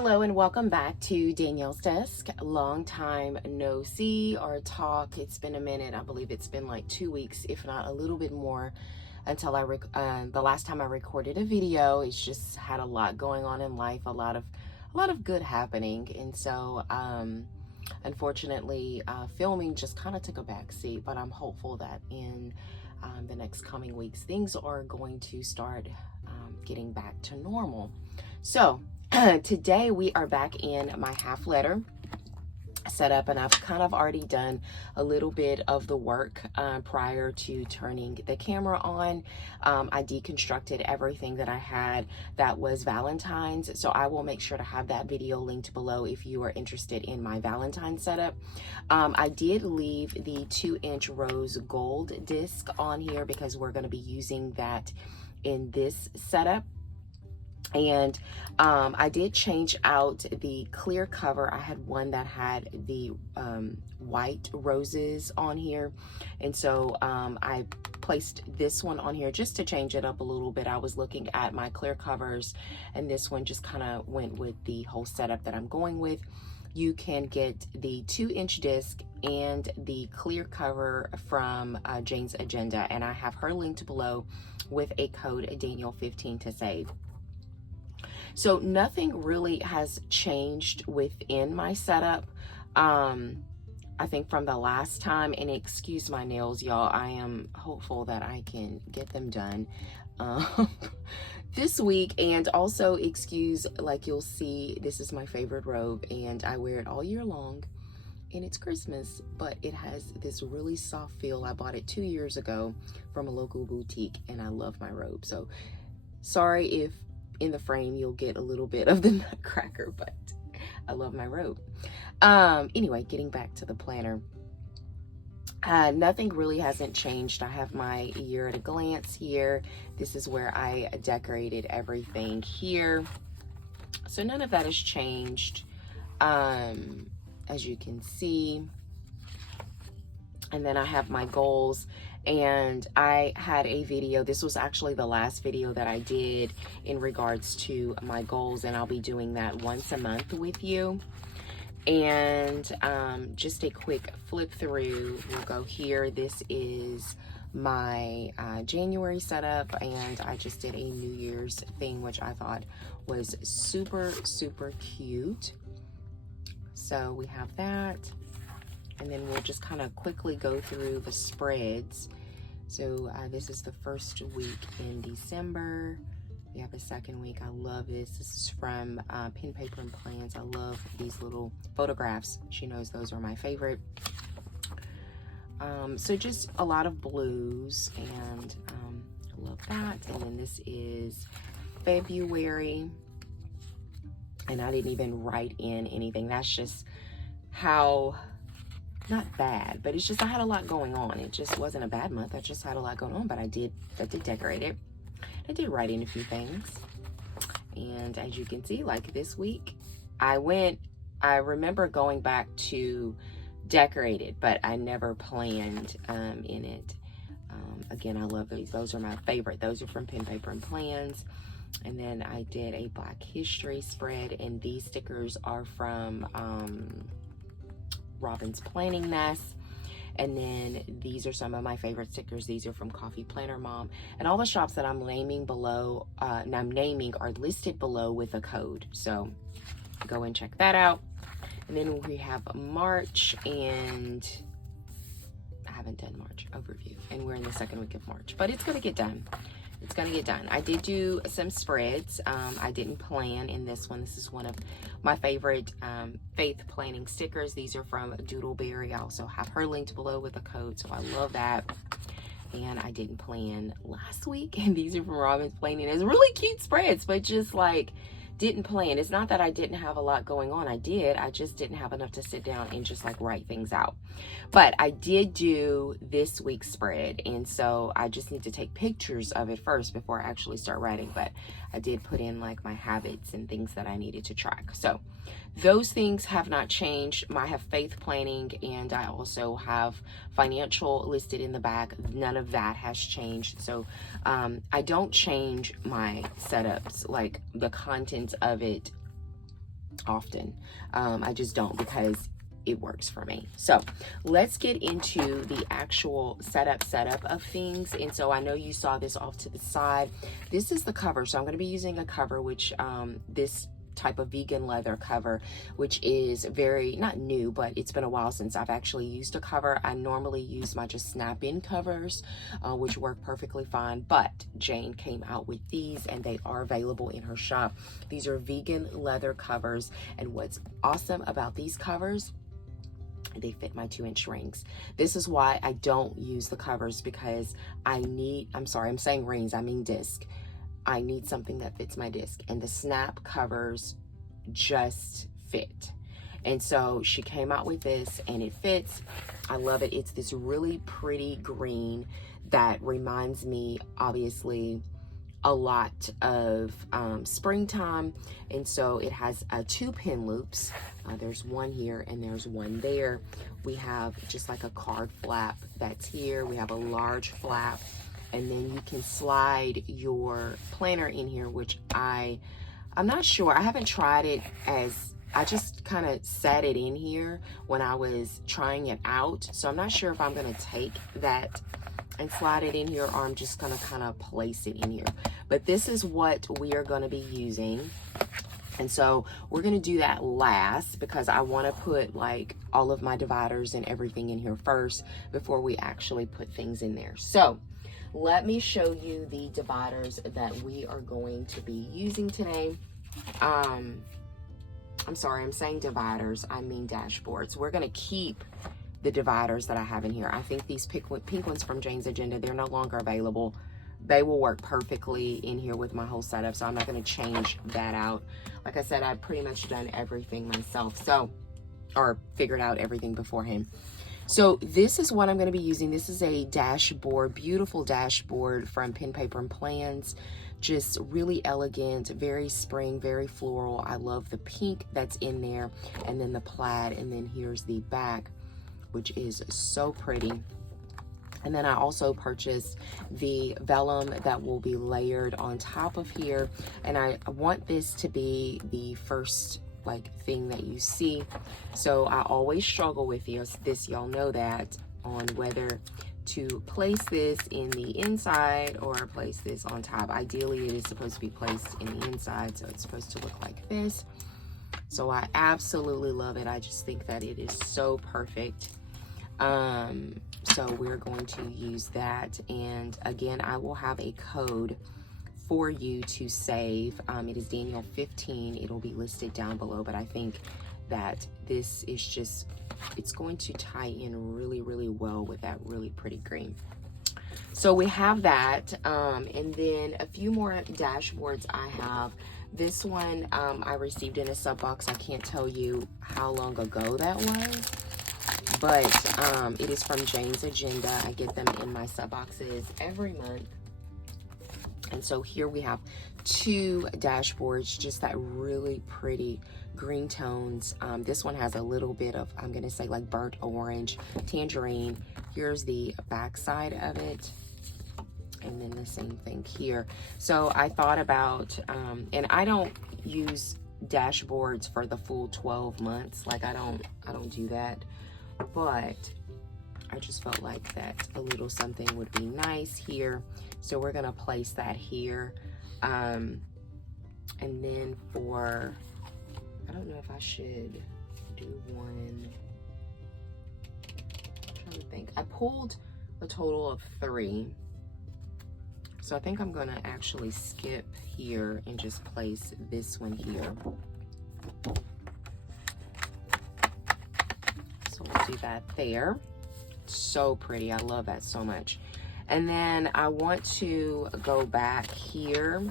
Hello and welcome back to Danielle's Desk. Long time no see or talk. It's been a minute. I believe it's been like 2 weeks, if not a little bit more, until the last time I recorded a video. It's just had a lot going on in life, a lot of good happening, and so unfortunately, filming just kind of took a back seat. But I'm hopeful that in the next coming weeks, things are going to start getting back to normal. So today we are back in my half letter setup, and I've kind of already done a little bit of the work prior to turning the camera on. I deconstructed everything that I had that was Valentine's, so I will make sure to have that video linked below if you are interested in my Valentine's setup. I did leave the 2-inch rose gold disc on here because we're going to be using that in this setup. And I did change out the clear cover. I had one that had the white roses on here, and so I placed this one on here just to change it up a little bit. I was looking at my clear covers, and this one just kind of went with the whole setup that I'm going with. You can get the 2-inch disc and the clear cover from Jane's Agenda, and I have her linked below with a code Daniel15 to save. So nothing really has changed within my setup. I think from the last time, and excuse my nails, y'all, I am hopeful that I can get them done this week. And also excuse, like you'll see, this is my favorite robe and I wear it all year long, and it's Christmas, but it has this really soft feel. I bought it 2 years ago from a local boutique, and I love my robe. So sorry if in the frame you'll get a little bit of the nutcracker, but I love my robe. Anyway, getting back to the planner, nothing really hasn't changed. I have my year at a glance here. This is where I decorated everything here, so none of that has changed, as you can see. And then I have my goals, and I had a video. This was actually the last video that I did in regards to my goals, and I'll be doing that once a month with you. And just a quick flip through, we'll go here. This is my January setup, and I just did a New Year's thing, which I thought was super cute. So we have that. And then we'll just kind of quickly go through the spreads. So this is the first week in December. We have the second week. I love this. This is from Pen, Paper, and Plans. I love these little photographs. She knows those are my favorite. So just a lot of blues, and I love that. And then this is February. And I didn't even write in anything. That's just how... not bad, but it's just I had a lot going on. It just wasn't a bad month. I just had a lot going on, but I did decorate it. I did write in a few things. And as you can see, like this week, I remember going back to decorate it, but I never planned in it. Again, I love these. Those are my favorite. Those are from Pen, Paper, and Plans. And then I did a Black History spread, and these stickers are from Robin's Planning Nest. And then these are some of my favorite stickers. These are from Coffee Planner Mom, and all the shops that I'm naming below are listed below with a code, so go and check that out. And then we have March, and I haven't done March overview, and we're in the second week of March, but it's gonna get done. It's gonna get done. I did do some spreads. I didn't plan in this one. This is one of my favorite faith planning stickers. These are from Doodleberry. I also have her linked below with a code, so I love that. And I didn't plan last week, and these are from Robin's Planning. It's really cute spreads, but just like didn't plan. It's not that I didn't have a lot going on. I did. I just didn't have enough to sit down and just like write things out. But I did do this week's spread, and so I just need to take pictures of it first before I actually start writing. But I did put in like my habits and things that I needed to track. So those things have not changed. I have faith planning, and I also have financial listed in the back. None of that has changed. So I don't change my setups, like the content of it often. I just don't, because it works for me. So let's get into the actual setup of things. And so I know you saw this off to the side. This is the cover. So I'm going to be using a cover, which this type of vegan leather cover, which is very, not new, but it's been a while since I've actually used a cover. I normally use my just snap-in covers, which work perfectly fine, but Jane came out with these and they are available in her shop. These are vegan leather covers, and what's awesome about these covers, they fit my 2-inch rings. This is why I don't use the covers, because I'm saying rings, I mean disc. I need something that fits my disc, and the snap covers just fit. And so she came out with this and it fits. I love it. It's this really pretty green that reminds me, obviously, a lot of springtime. And so it has 2 pin loops. There's one here and there's one there. We have just like a card flap that's here. We have a large flap, and then you can slide your planner in here, which I'm not sure. I haven't tried it, as I just kind of set it in here when I was trying it out. So I'm not sure if I'm going to take that and slide it in here, or I'm just going to kind of place it in here. But this is what we are going to be using. And so we're going to do that last, because I want to put like all of my dividers and everything in here first before we actually put things in there. So let me show you the dividers that we are going to be using today. I'm sorry, I'm saying dividers, I mean dashboards. We're going to keep the dividers that I have in here. I think these pink ones from Jane's Agenda, they're no longer available. They will work perfectly in here with my whole setup, so I'm not going to change that out. Like I said, I've pretty much done everything myself, or figured out everything beforehand. So this is what I'm going to be using. This is a dashboard, beautiful dashboard from Pen, Paper, and Plans. Just really elegant, very spring, very floral. I love the pink that's in there, and then the plaid, and then here's the back, which is so pretty. And then I also purchased the vellum that will be layered on top of here. And I want this to be the first thing that you see. So I always struggle with this, y'all know that, on whether to place this in the inside or place this on top. Ideally, it is supposed to be placed in the inside, so it's supposed to look like this. So I absolutely love it. I just think that it is so perfect. So we're going to use that, and again, I will have a code for you to save. It is Daniel 15. It'll be listed down below, but I think that this is just, it's going to tie in really, really well with that really pretty green. So we have that, and then a few more dashboards I have. This one I received in a sub box. I can't tell you how long ago that was, but it is from Jane's Agenda. I get them in my sub boxes every month. And so here we have 2 dashboards, just that really pretty green tones. This one has a little bit of, I'm gonna say, like burnt orange, tangerine. Here's the back side of it, and then the same thing here. So I thought about, and I don't use dashboards for the full 12 months. Like I don't do that, but I just felt like that a little something would be nice here. So we're gonna place that here. And then for, I don't know if I should do one, I'm trying to think. I pulled a total of 3. So I think I'm gonna actually skip here and just place this one here. So we'll do that there. So pretty, I love that so much. And then I want to go back here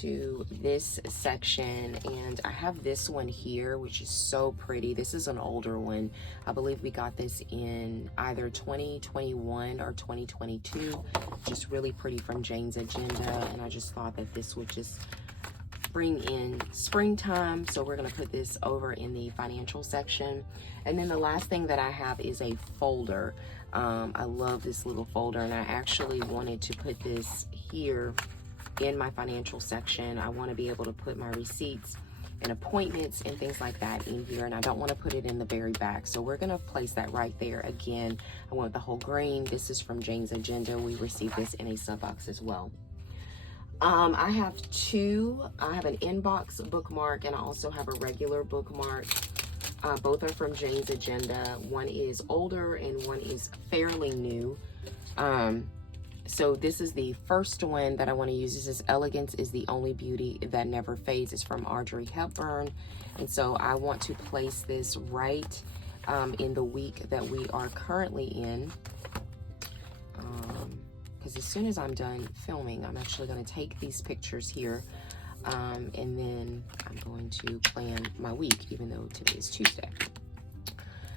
to this section, and I have this one here, which is so pretty. This is an older one. I believe we got this in either 2021 or 2022. Just really pretty, from Jane's Agenda, and I just thought that this would just bring in springtime. So we're gonna put this over in the financial section. And then the last thing that I have is a folder. I love this little folder, and I actually wanted to put this here in my financial section. I want to be able to put my receipts and appointments and things like that in here, and I don't want to put it in the very back, so we're going to place that right there. Again, I want the whole green. This is from Jane's Agenda. We received this in a sub box as well. I have an inbox bookmark, and I also have a regular bookmark. Both are from Jane's Agenda. One is older and one is fairly new. So this is the first one that I want to use. This is Elegance is the Only Beauty That Never Fades. It's from Audrey Hepburn. And so I want to place this right in the week that we are currently in. Because as soon as I'm done filming, I'm actually going to take these pictures here. And then I'm going to plan my week, even though today is Tuesday.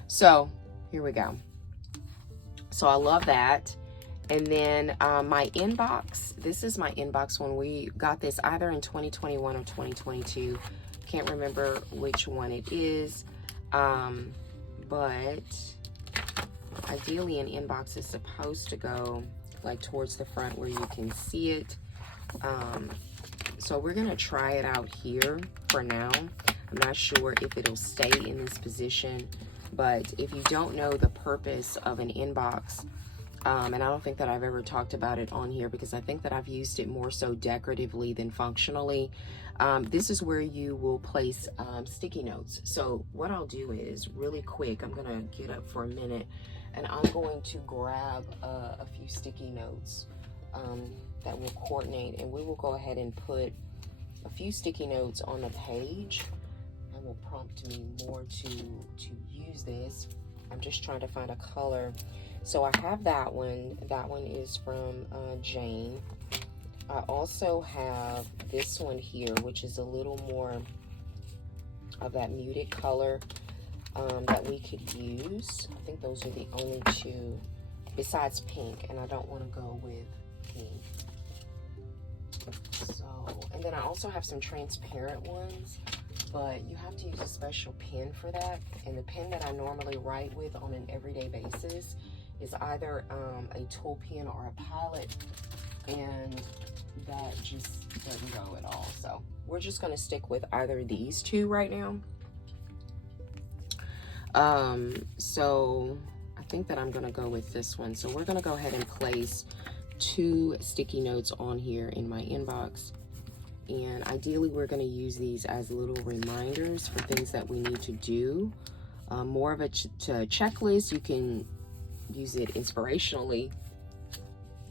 So here we go. So I love that. And then my inbox, this is my inbox when we got this either in 2021 or 2022. Can't remember which one it is. But ideally an inbox is supposed to go like towards the front where you can see it. So we're gonna try it out here for now. I'm not sure if it'll stay in this position, but if you don't know the purpose of an inbox, and I don't think that I've ever talked about it on here because I think that I've used it more so decoratively than functionally. This is where you will place sticky notes. So what I'll do is really quick, I'm gonna get up for a minute and I'm going to grab a few sticky notes that will coordinate, and we will go ahead and put a few sticky notes on the page and will prompt me more to use this. I'm just trying to find a color. So I have that one. That one is from Jane. I also have this one here, which is a little more of that muted color that we could use. I think those are the only two besides pink, and I don't want to go with pink. So, and then I also have some transparent ones, but you have to use a special pen for that. And the pen that I normally write with on an everyday basis is either a tool pen or a Pilot, and that just doesn't go at all. So we're just going to stick with either of these two right now. So I think that I'm going to go with this one. So we're going to go ahead and place 2 sticky notes on here in my inbox. And ideally, we're going to use these as little reminders for things that we need to do. More of a checklist. You can use it inspirationally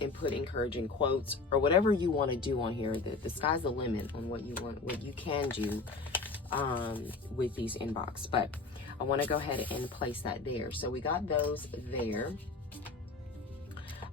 and put encouraging quotes or whatever you want to do on here. The sky's the limit on what you can do with these inbox. But I want to go ahead and place that there. So we got those there.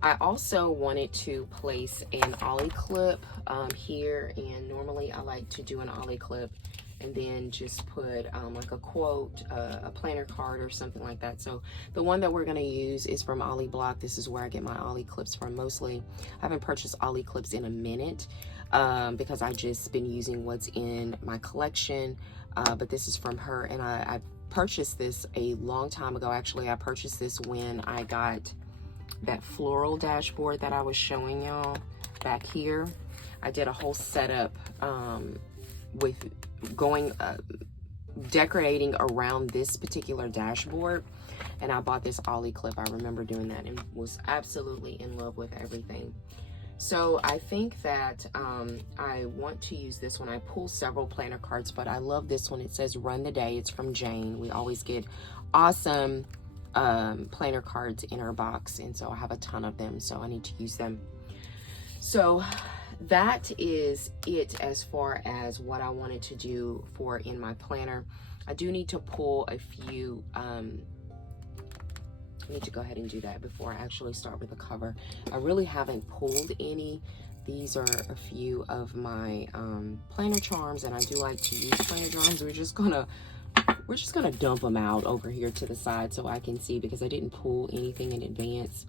I also wanted to place an ollie clip here, and normally I like to do an ollie clip and then just put like a quote, a planner card or something like that. So the one that we're going to use is from Ollie Block. This is where I get my ollie clips from mostly. I haven't purchased ollie clips in a minute because I've just been using what's in my collection, but this is from her, and I purchased this a long time ago. Actually, I purchased this when I got that floral dashboard that I was showing y'all back here. I did a whole setup with going decorating around this particular dashboard, and I bought this ollie clip. I remember doing that and was absolutely in love with everything. So I think that I want to use this one. I pulled several planner cards, but I love this one. It says Run the Day. It's from Jane. We always get awesome planner cards in our box, and so I have a ton of them, so I need to use them. So that is it as far as what I wanted to do for in my planner. I do need to pull a few I need to go ahead and do that before I actually start with the cover. I really haven't pulled any. These are a few of my planner charms, and I do like to use planner charms. We're just gonna dump them out over here to the side so I can see, because I didn't pull anything in advance.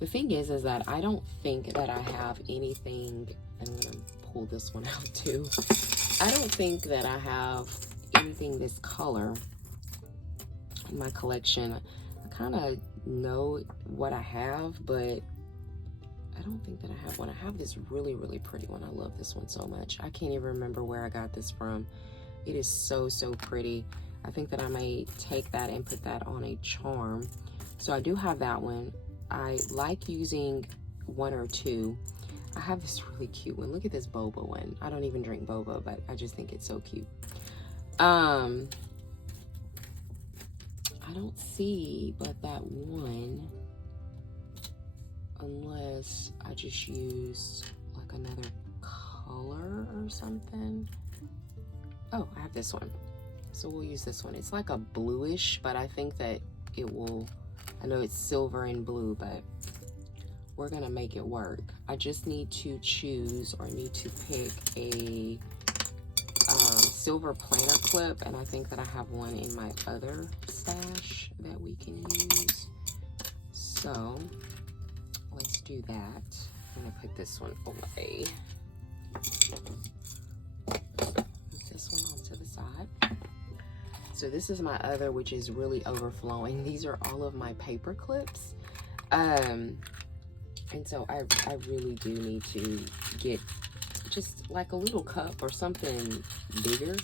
The thing is that I don't think that I have anything, and I'm gonna pull this one out too. I don't think that I have anything this color in my collection. I kind of know what I have, but I don't think that I have one. I have this really, really pretty one. I love this one so much. I can't even remember where I got this from. It is so, so pretty. I think that I may take that and put that on a charm. So I do have that one. I like using one or two. I have this really cute one. Look at this boba one. I don't even drink boba, but I just think it's so cute. I don't see but that one, unless I just use like another color or something. Oh, I have this one. So we'll use this one. It's like a bluish, but I think that it will, I know it's silver and blue, but we're gonna make it work. I just need to choose or need to pick a silver planner clip, and I think that I have one in my other stash that we can use. So let's do that. I'm gonna put this one away. Put this one onto the side. So this is my other, which is really overflowing. These are all of my paper clips. And so I really do need to get just like a little cup or something bigger.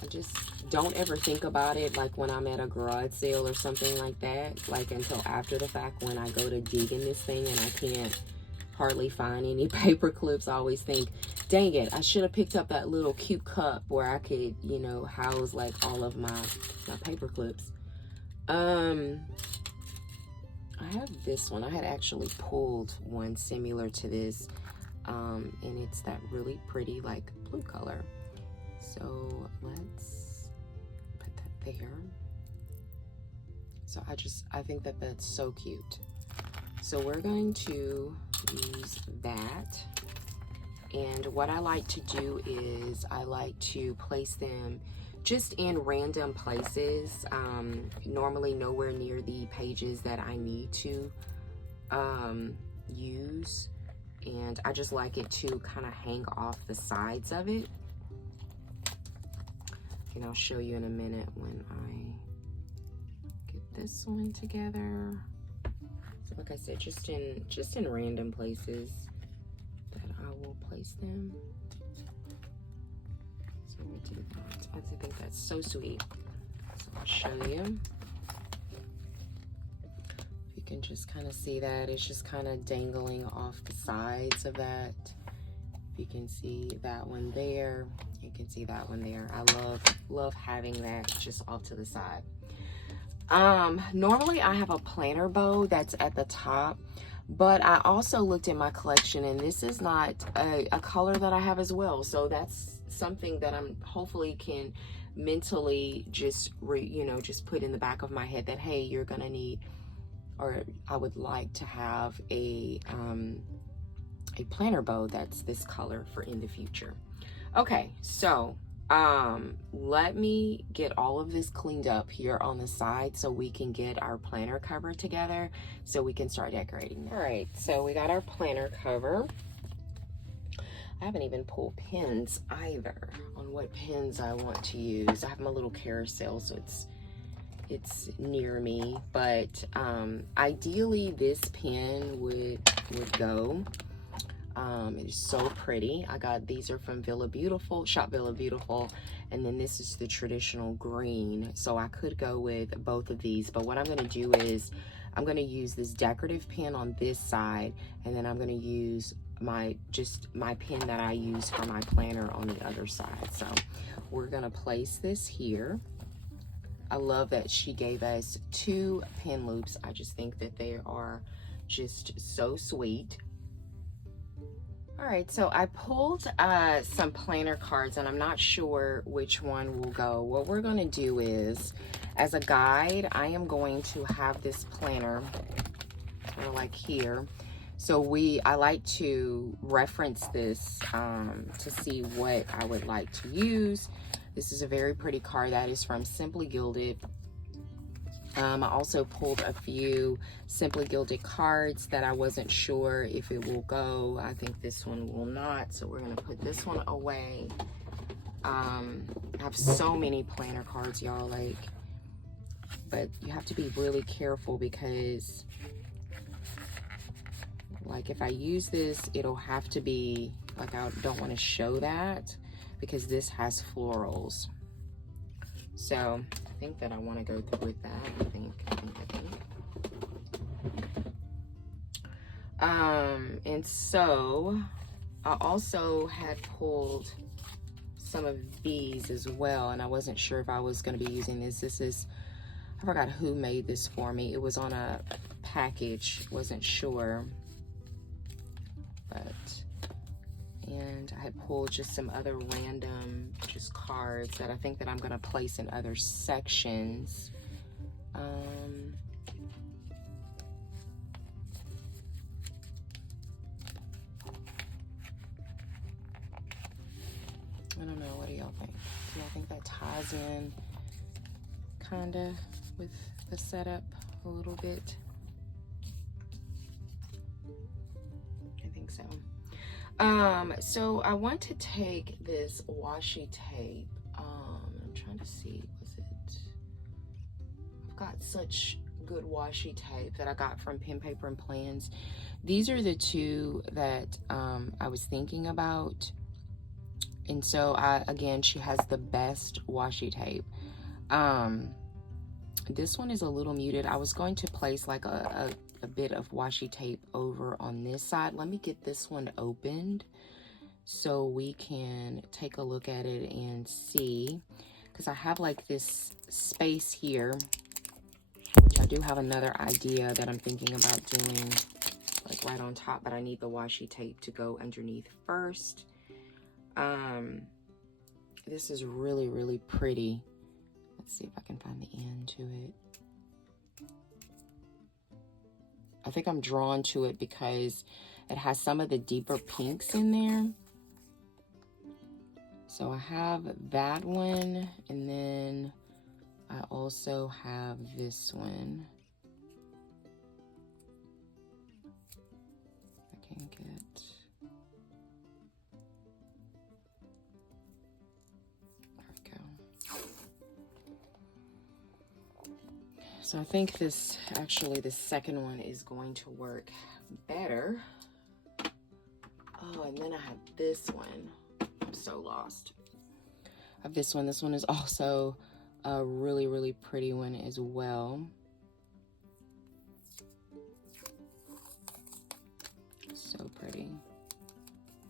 I just don't ever think about it like when I'm at a garage sale or something like that, like until after the fact when I go to dig in this thing and I can't hardly find any paper clips. I always think, dang it, I should have picked up that little cute cup where I could, you know, house like all of my paper clips. I have this one. I had actually pulled one similar to this, and it's that really pretty like blue color. So let's put that there. So I think that that's so cute. So we're going to use that. And what I like to do is I like to place them just in random places, normally nowhere near the pages that I need to use. And I just like it to kind of hang off the sides of it. And I'll show you in a minute when I get this one together. So like I said, just in random places that I will place them. So we'll do that. I think that's so sweet. So I'll show you. If you can just kind of see that, it's just kind of dangling off the sides of that. If you can see that one there, you can see that one there. I love having that just off to the side. Normally I have a planner bow that's at the top, but I also looked in my collection and this is not a color that I have as well. So that's something that I'm hopefully can mentally just just put in the back of my head that, hey, you're gonna need, or I would like to have a planner bow that's this color for in the future. Okay, so let me get all of this cleaned up here on the side so we can get our planner cover together so we can start decorating. All right, so we got our planner cover. I haven't even pulled pins either on what pins I want to use. I have my little carousel, so it's near me, but ideally this pin would go. It is so pretty. These are from Shop Villa Beautiful, and then this is the traditional green. So I could go with both of these, but what I'm gonna do is I'm gonna use this decorative pin on this side, and then I'm gonna use my pin that I use for my planner on the other side. So we're gonna place this here. I love that she gave us 2 pin loops. I just think that they are just so sweet. All right, so I pulled some planner cards and I'm not sure which one will go. What we're gonna do is, as a guide, I am going to have this planner sort of like here. So I like to reference this to see what I would like to use. This is a very pretty card that is from Simply Gilded. I also pulled a few Simply Gilded cards that I wasn't sure if it will go. I think this one will not, so we're gonna put this one away. I have so many planner cards, y'all, but you have to be really careful because like if I use this, it'll have to be like, I don't want to show that because this has florals. So I think that I want to go through with that. I think. And so I also had pulled some of these as well, and I wasn't sure if I was going to be using this. This is, I forgot who made this for me. It was on a package, wasn't sure. And I had pulled just some other random just cards that I think that I'm going to place in other sections. I don't know, what do y'all think? Do y'all think that ties in kind of with the setup a little bit? I think so. So I want to take this washi tape. I'm trying to see, I've got such good washi tape that I got from Pen Paper and Plans. These are the two that I was thinking about. And so again, she has the best washi tape. This one is a little muted. I was going to place like a bit of washi tape over on this side. Let me get this one opened so we can take a look at it and see, because I have like this space here, which I do have another idea that I'm thinking about doing like right on top, but I need the washi tape to go underneath first. This is really, really pretty. Let's see if I can find the end to it. I think I'm drawn to it because it has some of the deeper pinks in there. So I have that one, and then I also have this one. I can get... So I think this, actually the second one is going to work better. Oh, and then I have this one. I'm so lost. I have this one. This one is also a really, really pretty one as well. So pretty.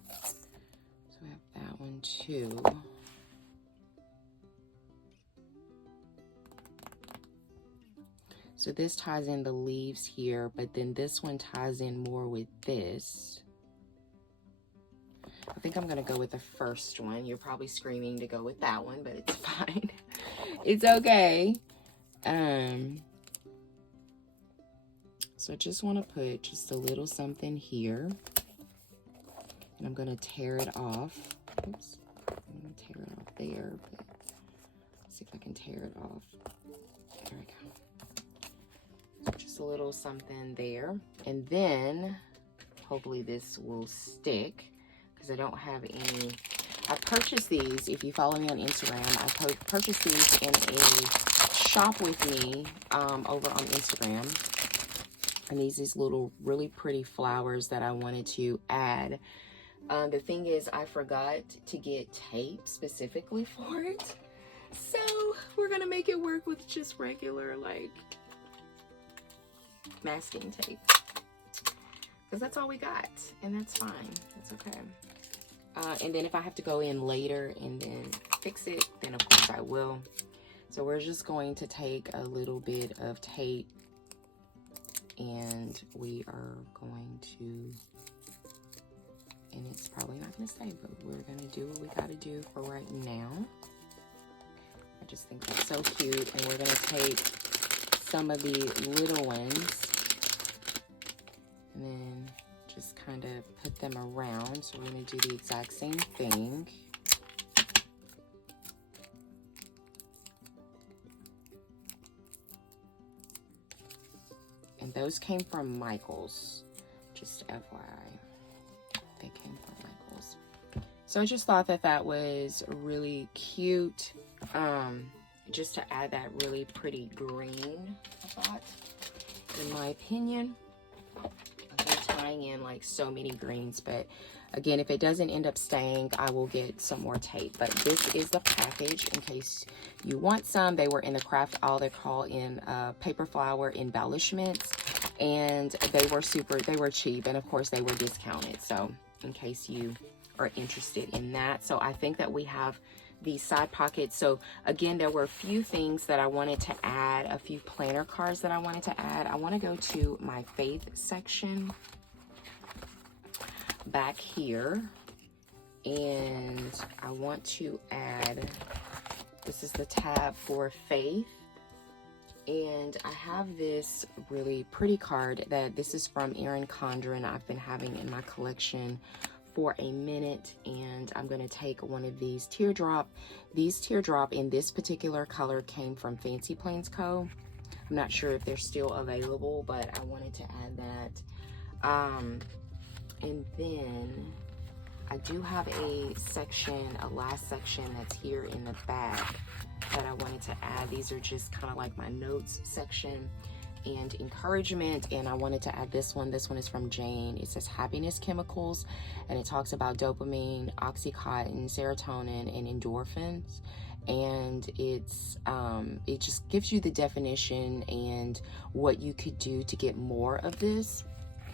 So I have that one too. So this ties in the leaves here, but then this one ties in more with this. I think I'm gonna go with the first one. You're probably screaming to go with that one, but it's fine. It's okay. So I just wanna put just a little something here. And I'm gonna tear it off. Oops, I'm gonna tear it off there, but let's see if I can tear it off. There we go. Just a little something there, and then hopefully this will stick because I don't have any. I purchased these, if you follow me on Instagram, I purchased these in a shop with me over on Instagram, and these little really pretty flowers that I wanted to add. The thing is, I forgot to get tape specifically for it, so we're gonna make it work with just regular like masking tape, because that's all we got, and that's fine. That's okay. And then if I have to go in later and then fix it, then of course I will. So we're just going to take a little bit of tape, and we are going to, and it's probably not going to stay, but we're going to do what we got to do for right now. I just think that's so cute. And we're going to take some of the little ones and then just kind of put them around. So we're going to do the exact same thing. And those came from Michael's, just FYI. They came from Michael's. So I just thought that that was really cute. Just to add that really pretty green, I thought, in my opinion. A good time tying in like so many greens, but again, if it doesn't end up staying, I will get some more tape. But this is the package in case you want some. They were in the craft aisle. They're called in paper flower embellishments, and they were cheap, and of course they were discounted. So in case you are interested in that. So I think that we have these side pockets. So again, there were a few things that I wanted to add, a few planner cards that I wanted to add. I want to go to my faith section back here, and I want to add, this is the tab for faith, and I have this really pretty card that this is from Erin Condren. I've been having in my collection for a minute, and I'm going to take one of these teardrop. These teardrop in this particular color came from Fancy Plains Co. I'm not sure if they're still available, but I wanted to add that. And then I do have a section, a last section that's here in the back that I wanted to add. These are just kind of like my notes section and encouragement, and I wanted to add this one. This one is from Jane. It says happiness chemicals, and it talks about dopamine, oxytocin, serotonin, and endorphins. And it's it just gives you the definition and what you could do to get more of this.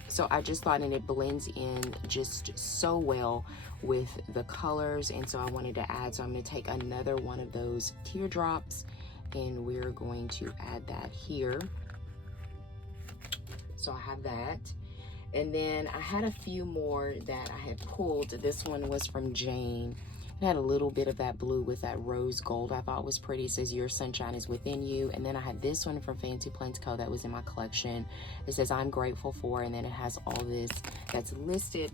So I just thought, and it blends in just so well with the colors, and so I wanted to add. So I'm going to take another one of those teardrops, and we're going to add that here. So I have that. And then I had a few more that I had pulled. This one was from Jane. It had a little bit of that blue with that rose gold I thought was pretty. It says your sunshine is within you. And then I had this one from Fancy Plains Co. that was in my collection. It says I'm grateful for, and then it has all this that's listed.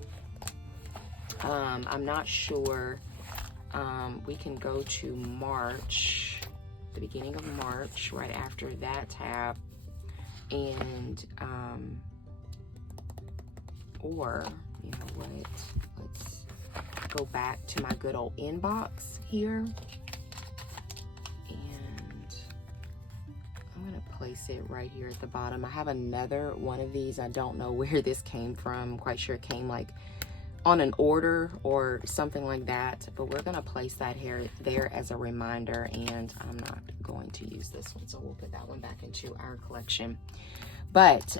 I'm not sure. We can go to March, the beginning of March, right after that tab. And or you know what, let's go back to my good old inbox here, and I'm gonna place it right here at the bottom. I have another one of these. I don't know where this came from. I'm quite sure it came like on an order or something like that, but we're gonna place that here there as a reminder, and I'm not going to use this one, so we'll put that one back into our collection. But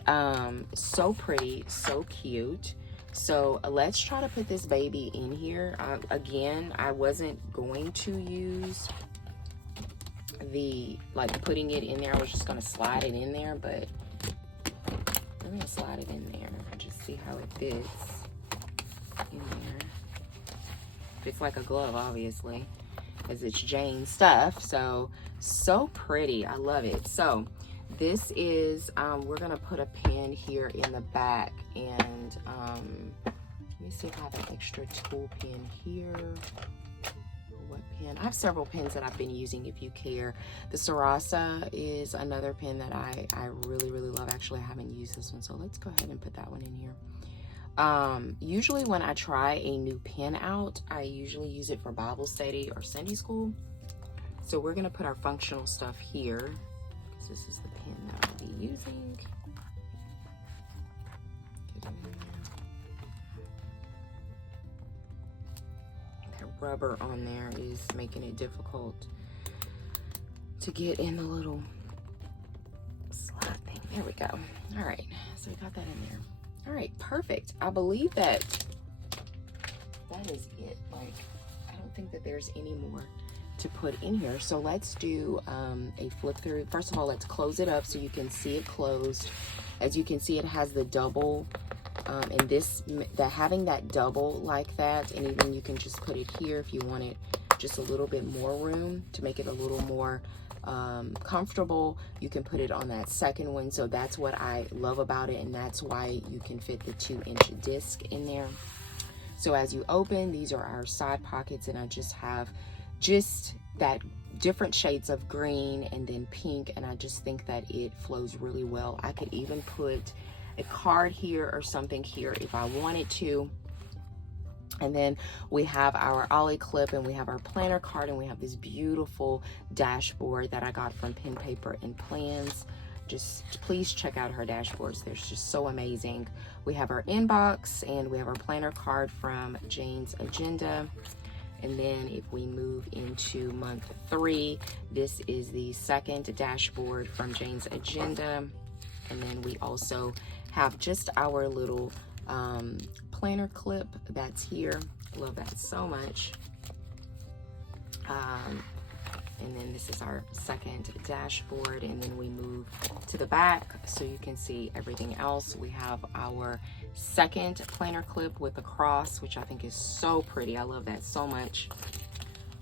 so pretty, so cute. So let's try to put this baby in here. Again, I wasn't going to use the, like, putting it in there. I was just gonna slide it in there, but I'm gonna slide it in there and just see how it fits in there. Fits like a glove, obviously, as it's Jane stuff. So pretty. I love it. So this is, we're gonna put a pin here in the back, and let me see if I have an extra tool pin here. What pin? I have several pins that I've been using, if you care. The Sarasa is another pin that I really, really love. Actually, I haven't used this one, so let's go ahead and put that one in here. Usually when I try a new pin out, I usually use it for Bible study or Sunday school. So we're gonna put our functional stuff here, because this is the pin that I'll be using. Get in there. That rubber on there is making it difficult to get in the little slot thing. There we go. All right, so we got that in there. All right, perfect. I believe that is it. Like, I don't think that there's any more to put in here. So let's do a flip through. First of all, let's close it up so you can see it closed. As you can see, it has the double, and this, having that double like that, and even you can just put it here if you wanted just a little bit more room to make it a little more comfortable. You can put it on that second one. So that's what I love about it, and that's why you can fit the 2-inch disc in there. So as you open, these are our side pockets, and I just have that different shades of green and then pink, and I just think that it flows really well. I could even put a card here or something here if I wanted to. And then we have our Ollie clip, and we have our planner card, and we have this beautiful dashboard that I got from Pen Paper and Plans. just please check out her dashboards. They're just so amazing. We have our inbox, and we have our planner card from Jane's Agenda. And then if we move into month 3, this is the second dashboard from Jane's Agenda. And then we also have just our little planner clip that's here. Love that so much. And then this is our second dashboard, and then we move to the back so you can see everything else. We have our second planner clip with the cross, which I think is so pretty. I love that so much.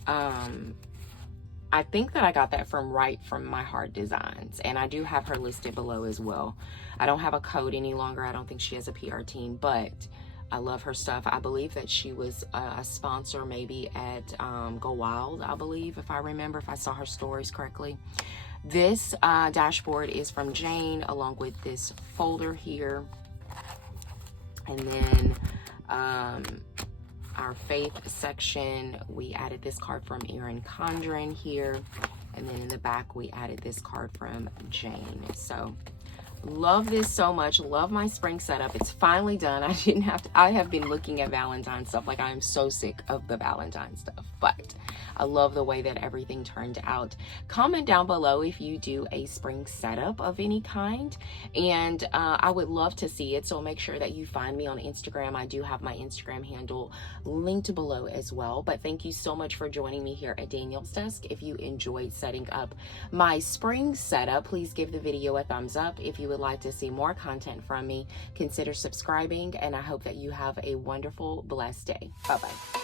I think that I got that from My Heart Designs, and I do have her listed below as well. I don't have a code any longer. I don't think she has a PR team, but I love her stuff. I believe that she was a sponsor maybe at Go Wild, I believe, if I remember, if I saw her stories correctly. This dashboard is from Jane, along with this folder here. And then our faith section, we added this card from Erin Condren here. And then in the back, we added this card from Jane. So love this so much. Love my spring setup. It's finally done. I have been looking at Valentine's stuff. Like, I am so sick of the Valentine stuff, but I love the way that everything turned out. Comment down below if you do a spring setup of any kind, and I would love to see it. So make sure that you find me on Instagram. I do have my Instagram handle linked below as well. But thank you so much for joining me here at Danielle's Desk. If you enjoyed setting up my spring setup, please give the video a thumbs up. If you would like to see more content from me, consider subscribing, and I hope that you have a wonderful, blessed day. Bye-bye.